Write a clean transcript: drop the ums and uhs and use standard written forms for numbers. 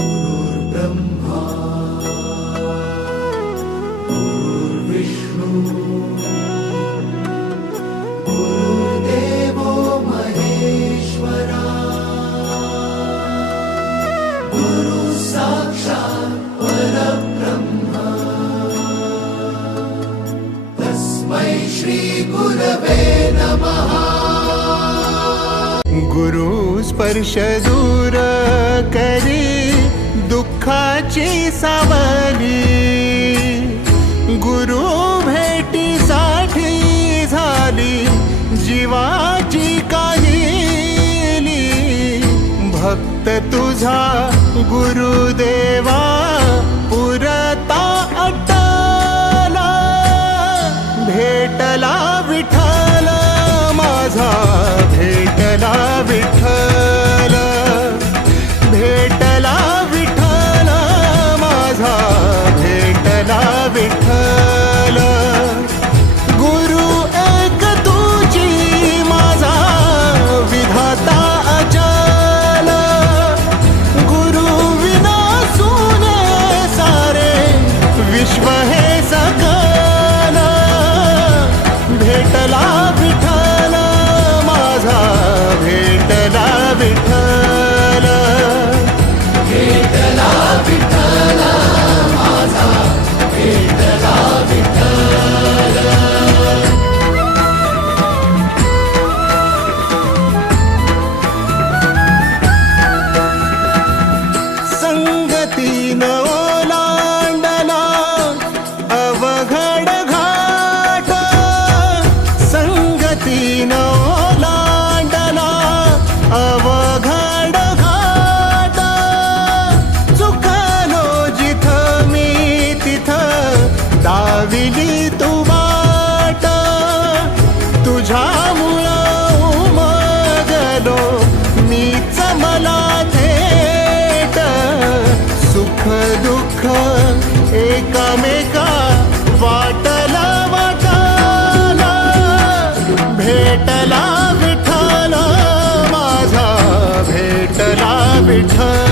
गुरुर्ब्रह्मा गुरुर्विष्णू गुरुर्देवो महेश्वरा गुरु साक्षात् परब्रह्म तस्मै श्री गुरवे नमः। गुरु स्पर्श दूर करी दुःखाची सावली, गुरु भेटीसाठी झाली जीवाची काहिली। भक्त तुझा गुरुदेवा पुरता अटला, भेटला विठ्ठल माझा, भेटला विठ्ठल, भेटला विठ्ठल माझा, भेटला विठ्ठल। गुरु एक तुझी माझा विधाता अचल, गुरु विना सुने सारे विश्व हे सकल। भेटला विठ्ठल माझा, भेटला विठ्ठल, भेटला विठ्ठल माझा, भेटला विठ्ठल। संगतीन ओलांडला अवघड घाट, संगतीन ओलांडला अवघड घाट। चुकलो जिथं मी तिथं दाविली तू वाट, तुझ्यामुळं उमगलो मीच मला थेट। सुख दुःख एकामेका वाटला वाटाला, भेटला विठ्ठल माझा, भेटला विठ्ठल।